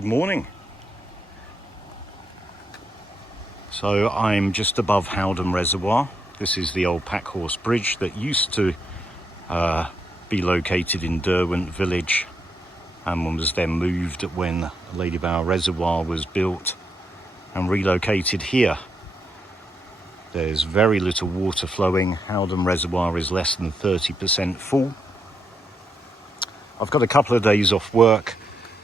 Good morning. So I'm just above Howden Reservoir. This is the old Packhorse Bridge that used to be located in Derwent Village and was then moved when Ladybower Reservoir was built and relocated here. There's very little water flowing. Howden Reservoir is less than 30% full. I've got a couple of days off work,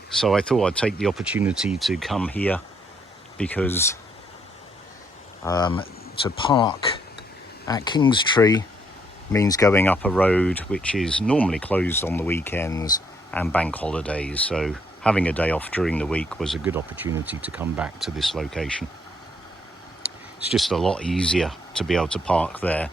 so I thought I'd take the opportunity to come here because to park at Kingstree means going up a road which is normally closed on the weekends and bank holidays. So having a day off during the week was a good opportunity to come back to this location. It's just a lot easier to be able to park there.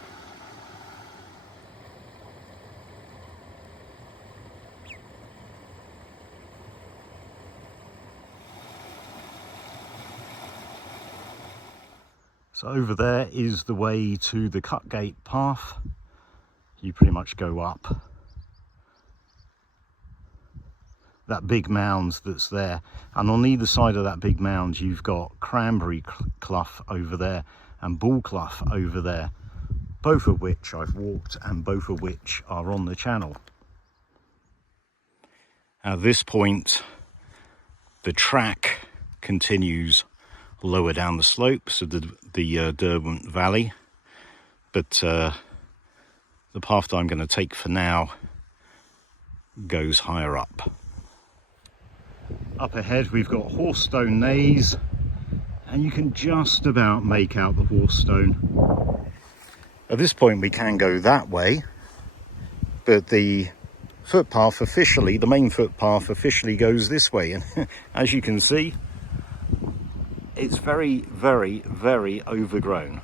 So over there is the way to the Cutgate path. You pretty much go up that big mound that's there, and on either side of that big mound you've got Cranberry Clough over there and Bull Clough over there, both of which I've walked and both of which are on the channel. At this point the track continues lower down the slopes of the Derwent Valley, but the path that I'm going to take for now goes higher up. Up ahead we've got Horsestone Naze, and you can just about make out the Horsestone. At this point we can go that way, but the footpath officially, the main footpath officially goes this way, and as you can see, it's very, very, very overgrown.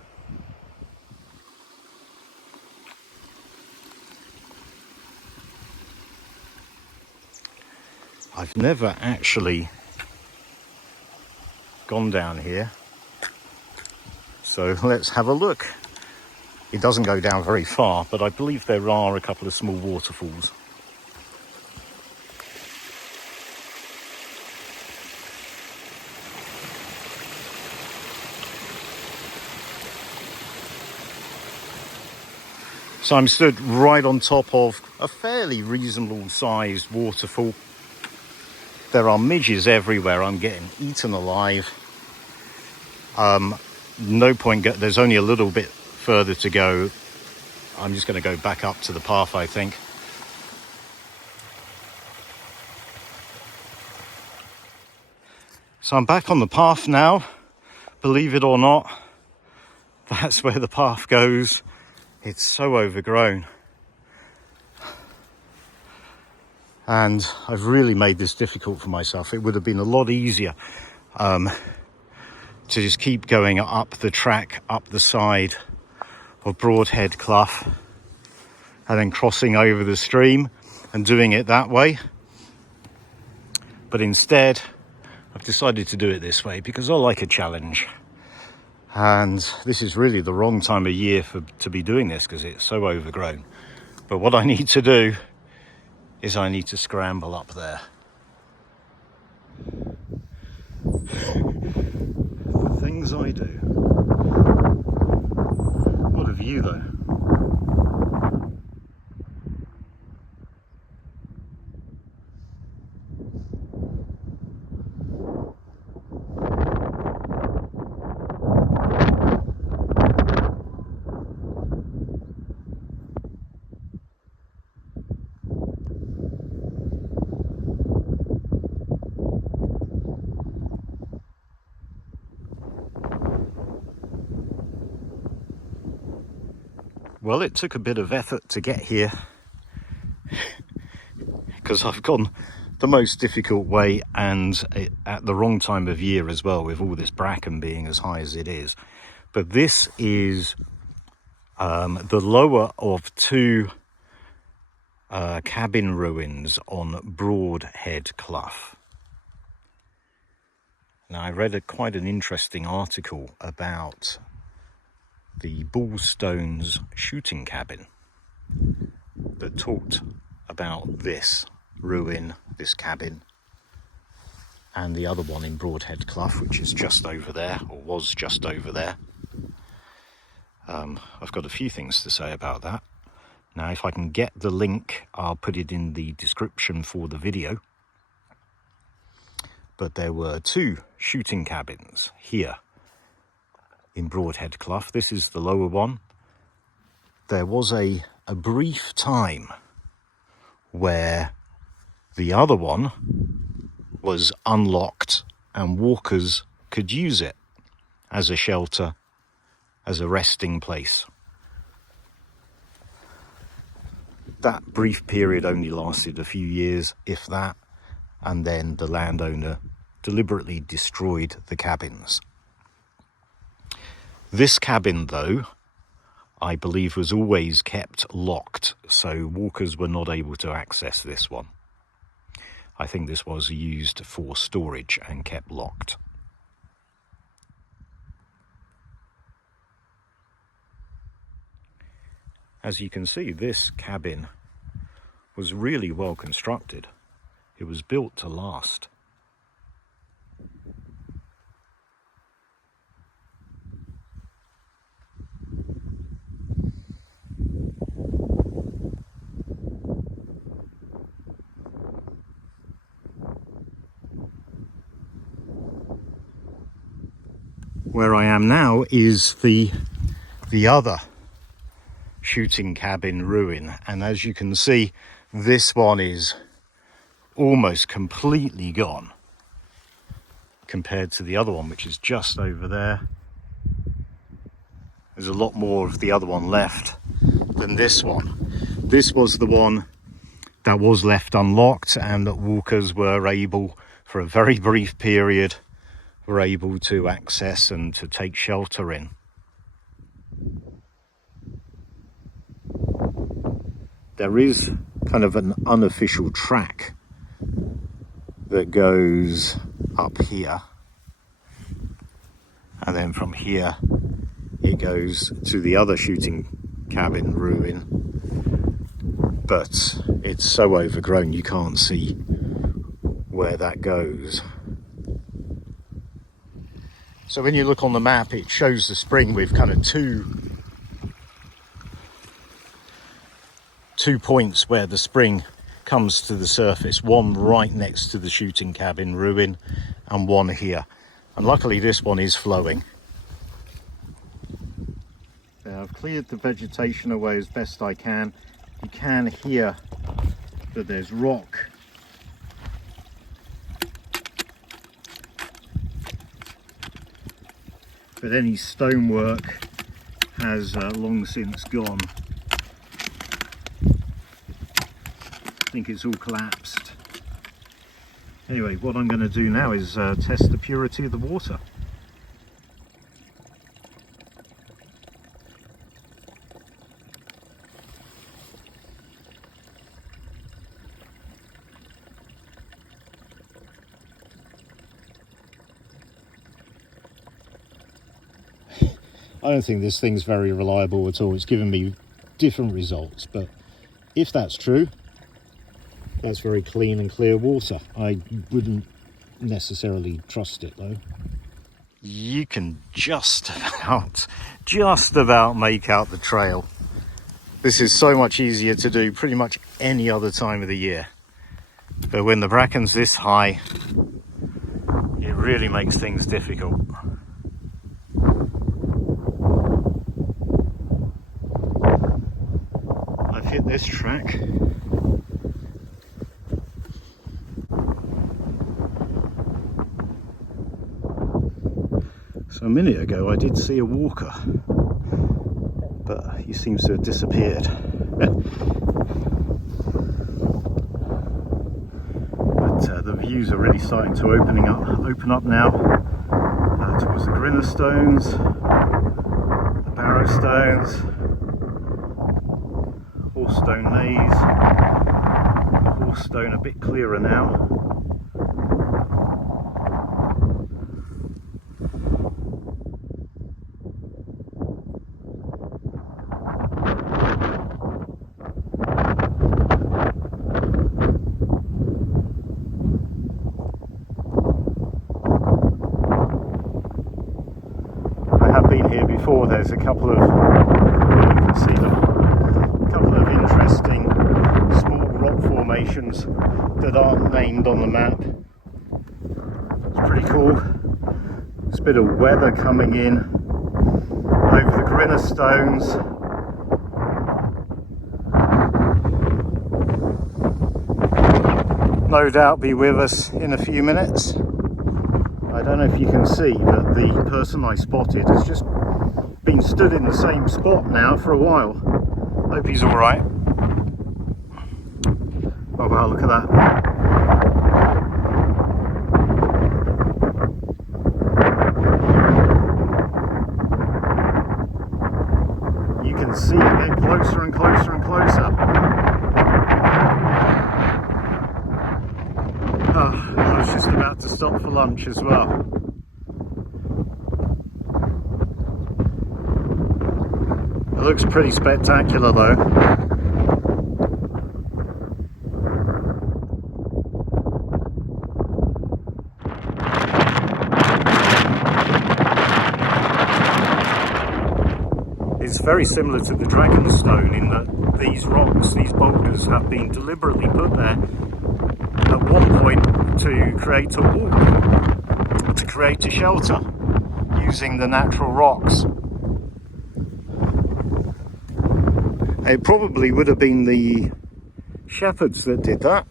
I've never actually gone down here, so let's have a look. It doesn't go down very far, but I believe there are a couple of small waterfalls. So I'm stood right on top of a fairly reasonable sized waterfall. There are midges everywhere. I'm getting eaten alive. No point, there's only a little bit further to go. I'm just going to go back up to the path, I think. So I'm back on the path now. Believe it or not, that's where the path goes. It's so overgrown, and I've really made this difficult for myself. It would have been a lot easier to just keep going up the track, up the side of Broadhead Clough, and then crossing over the stream and doing it that way. But instead, I've decided to do it this way because I like a challenge. And this is really the wrong time of year to be doing this because it's so overgrown. But what I need to do is I need to scramble up there. The things I do. What a view though. Well, it took a bit of effort to get here because I've gone the most difficult way and at the wrong time of year as well, with all this bracken being as high as it is. But this is the lower of two cabin ruins on Broadhead Clough. Now, I read quite an interesting article about the Bullstones shooting cabin that talked about this ruin, this cabin, and the other one in Broadhead Clough, which is just over there, or was just over there. I've got a few things to say about that. Now, if I can get the link, I'll put it in the description for the video. But there were 2 shooting cabins here in Broadhead Clough. This is the lower one. There was a brief time where the other one was unlocked and walkers could use it as a shelter, as a resting place. That brief period only lasted a few years, if that, and then the landowner deliberately destroyed the cabins. This cabin, though, I believe was always kept locked, so walkers were not able to access this one. I think this was used for storage and kept locked. As you can see, this cabin was really well constructed. It was built to last. Where I am now is the other shooting cabin ruin, and as you can see, this one is almost completely gone compared to the other one, which is just over there. There's a lot more of the other one left than this one. This was the one that was left unlocked, and that walkers were able, for a very brief period, were able to access and to take shelter in. There is kind of an unofficial track that goes up here, and then from here it goes to the other shooting cabin ruin, but it's so overgrown you can't see where that goes. So when you look on the map, it shows the spring with kind of two points where the spring comes to the surface, one right next to the shooting cabin ruin and one here, and luckily this one is flowing. Now, I've cleared the vegetation away as best I can. You can hear that there's rock but any stonework has long since gone. I think it's all collapsed. Anyway, what I'm going to do now is test the purity of the water. I don't think this thing's very reliable at all. It's given me different results, but if that's true, that's very clean and clear water. I wouldn't necessarily trust it though. You can just about make out the trail. This is so much easier to do pretty much any other time of the year. But when the bracken's this high, it really makes things difficult. I've hit this track. So a minute ago I did see a walker, but he seems to have disappeared. But the views are really starting to open up now towards the Grinner Stones, the Barrow Stones, Horsestone Naze, Horsestone a bit clearer now. there's a couple of, you can see them, a couple of interesting small rock formations that aren't named on the map. It's pretty cool. There's a bit of weather coming in over the Grinner stones. No doubt be with us in a few minutes. I don't know if you can see, but the person I spotted has just been stood in the same spot now for a while. Hope he's all right. Oh wow, look at that. You can see it get closer and closer and closer. Oh, I was just about to stop for lunch as well. It looks pretty spectacular though. It's very similar to the Dragonstone in that these rocks, these boulders, have been deliberately put there at one point to create a wall, to create a shelter using the natural rocks. It probably would have been the shepherds that did that.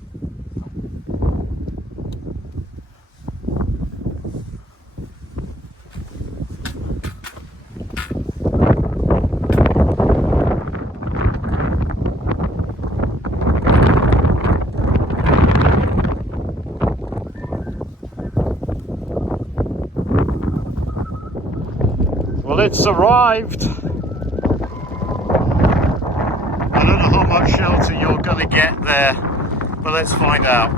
Well, it's arrived. I don't know how much shelter you're going to get there, but let's find out.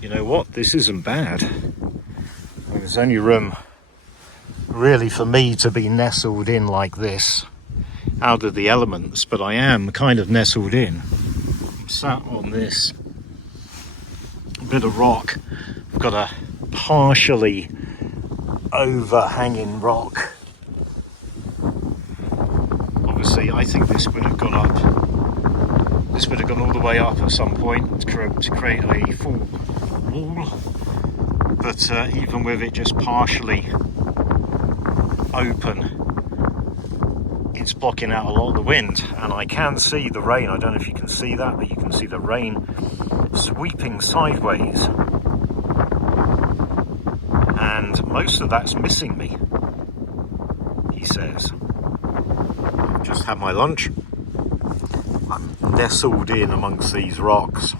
You know what? This isn't bad. There's only room really for me to be nestled in like this out of the elements, but I am kind of nestled in. I'm sat on this bit of rock. I've got a partially overhanging rock. Obviously, I think this would have gone up. This would have gone all the way up at some point to create a full wall. But even with it just partially open, it's blocking out a lot of the wind. And I can see the rain. I don't know if you can see that, but you can see the rain sweeping sideways. And most of that's missing me, he says. Just had my lunch. I'm nestled in amongst these rocks.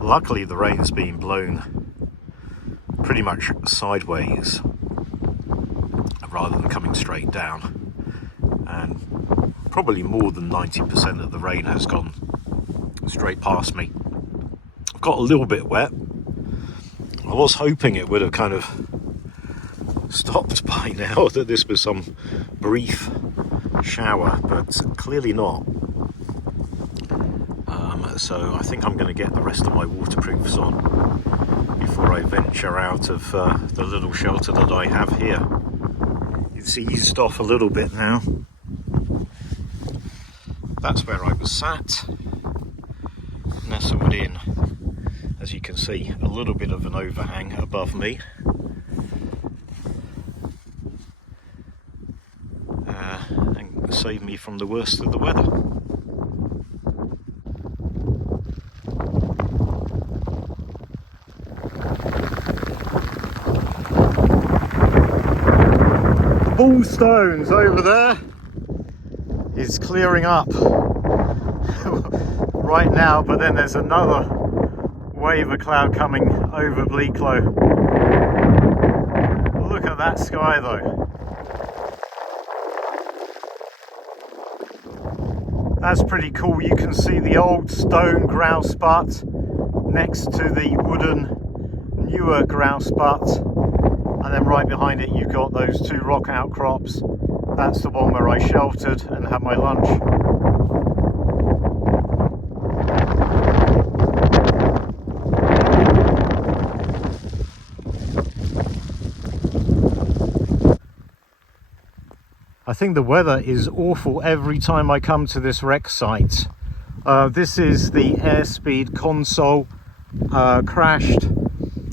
Luckily the rain's been blown pretty much sideways rather than coming straight down, and probably more than 90% of the rain has gone straight past me. I've got a little bit wet. I was hoping it would have kind of stopped by now, that this was some brief shower, but clearly not. So I think I'm going to get the rest of my waterproofs on before I venture out of the little shelter that I have here. It's eased off a little bit now. That's where I was sat, nestled in. As you can see, a little bit of an overhang above me. And save me from the worst of the weather. Ball stones over there is clearing up right now, but then there's another wave of cloud coming over Bleaklow. Look at that sky though. That's pretty cool. You can see the old stone grouse butt next to the wooden newer grouse butt, and then right behind it you've got those two rock outcrops. That's the one where I sheltered and had my lunch. I think the weather is awful every time I come to this wreck site. This is the Airspeed Consul, crashed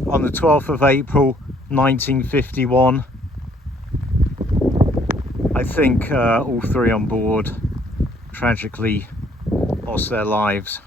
on the 12th of April 1951. I think all three on board tragically lost their lives.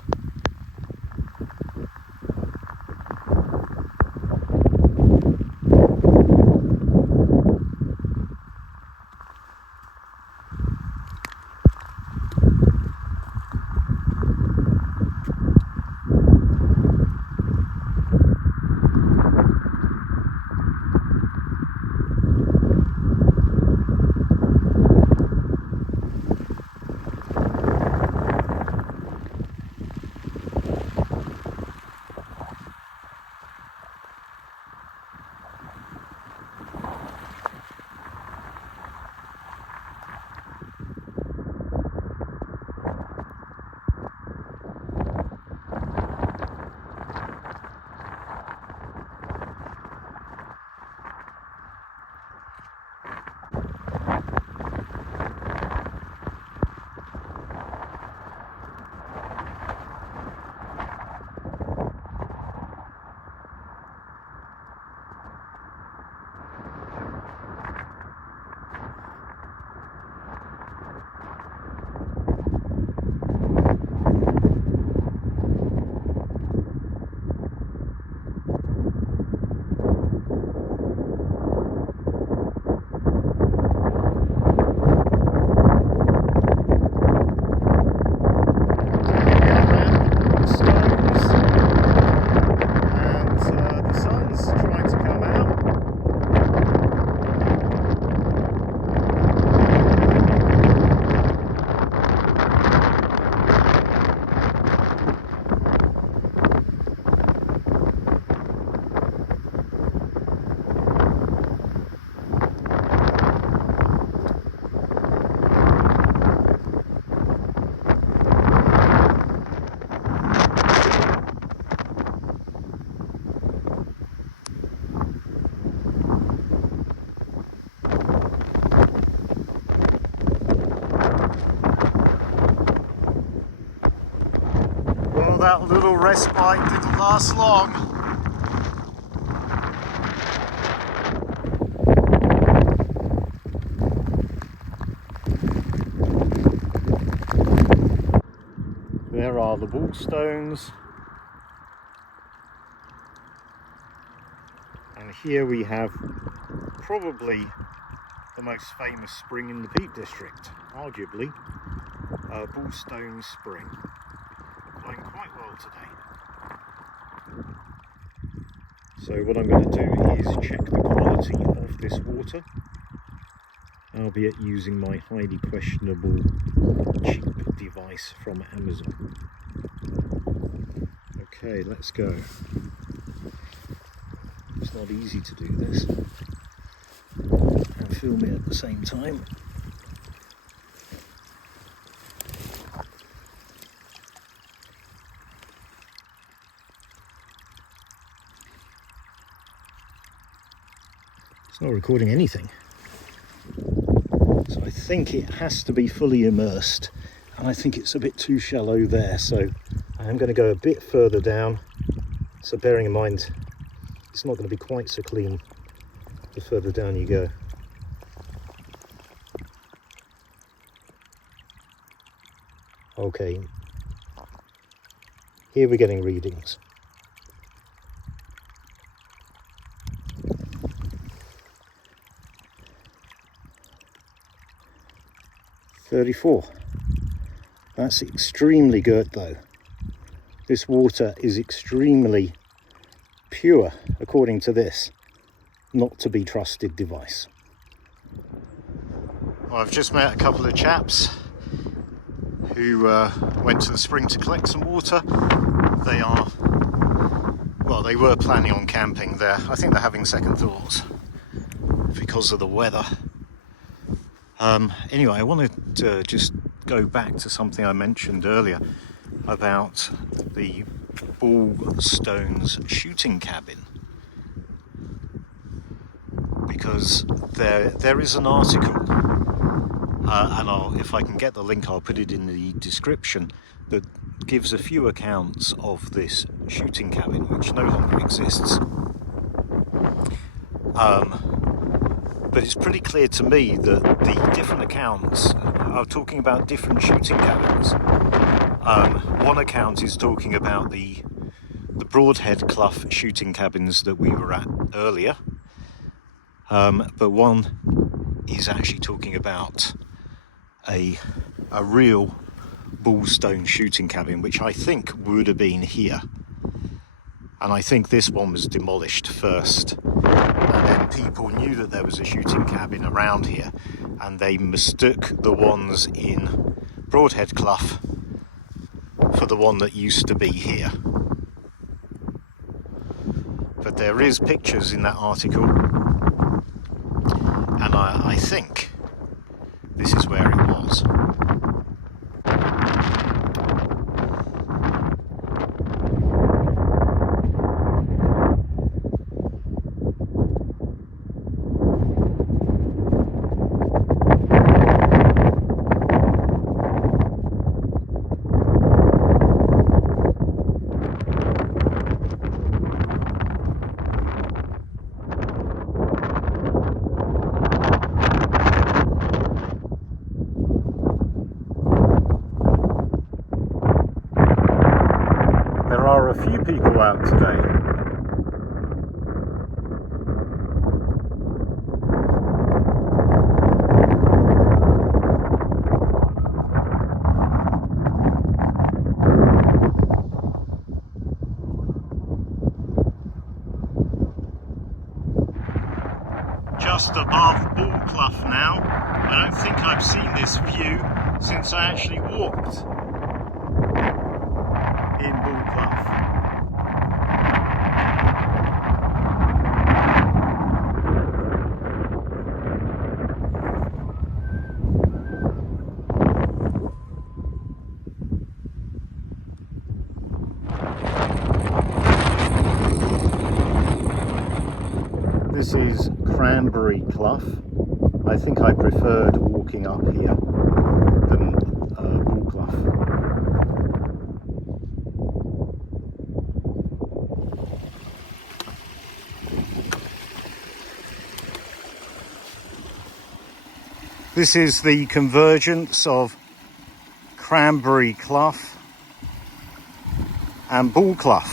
That little respite didn't last long. There are the wallstones, and here we have probably the most famous spring in the Peak District, arguably, Wallstone Spring. Going quite well today. So what I'm going to do is check the quality of this water, albeit using my highly questionable cheap device from Amazon. Okay, let's go. It's not easy to do this and film it at the same time. It's not recording anything, so I think it has to be fully immersed, and I think it's a bit too shallow there, so I'm going to go a bit further down. So bearing in mind it's not going to be quite so clean the further down you go. Okay, here we're getting readings. .34. That's extremely good though. This water is extremely pure according to this not to be trusted device. Well, I've just met a couple of chaps who went to the spring to collect some water. They were planning on camping there. I think they're having second thoughts because of the weather. Anyway, I wanted to just go back to something I mentioned earlier about the Wallstone's shooting cabin, because there is an article and if I can get the link, I'll put it in the description, that gives a few accounts of this shooting cabin, which no longer exists. But it's pretty clear to me that the different accounts are talking about different shooting cabins. One account is talking about the Broadhead Clough shooting cabins that we were at earlier, but one is actually talking about a real bullstone shooting cabin, which I think would have been here. And I think this one was demolished first, and then people knew that there was a shooting cabin around here, and they mistook the ones in Broadhead Clough for the one that used to be here. But there is pictures in that article, and I think this is where it was. There are a few people out today. Just above Bull Clough now. I don't think I've seen this view since I actually walked in Bull Clough. This is Cranberry Clough. I think I preferred walking up here than Bull Clough. This is the convergence of Cranberry Clough and Bull Clough.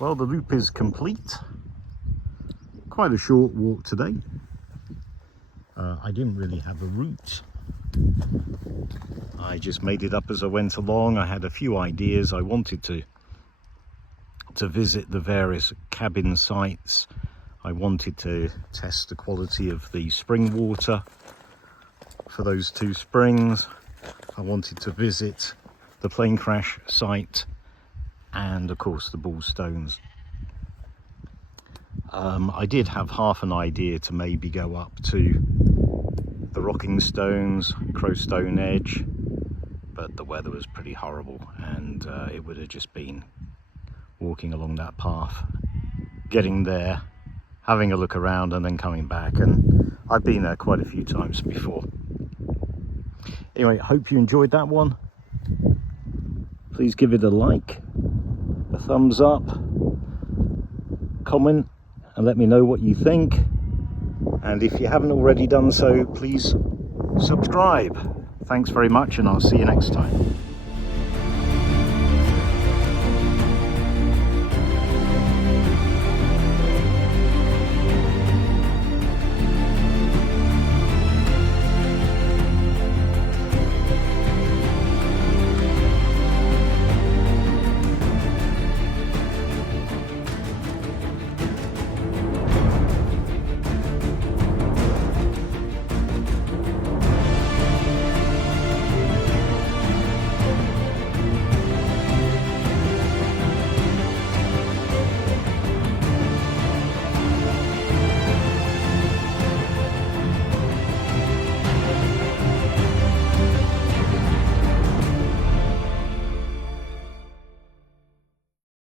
Well, the loop is complete. Quite a short walk today. I didn't really have a route. I just made it up as I went along. I had a few ideas. I wanted to visit the various cabin sites. I wanted to test the quality of the spring water for those two springs. I wanted to visit the plane crash site and of course the Bull Stones. I did have half an idea to maybe go up to the Rocking Stones, Crowstone Edge, but the weather was pretty horrible, and it would have just been walking along that path, getting there, having a look around and then coming back, and I've been there quite a few times before. Anyway, hope you enjoyed that one. Please give it a like, a thumbs up, comment, and let me know what you think. And if you haven't already done so, please subscribe. Thanks very much, and I'll see you next time.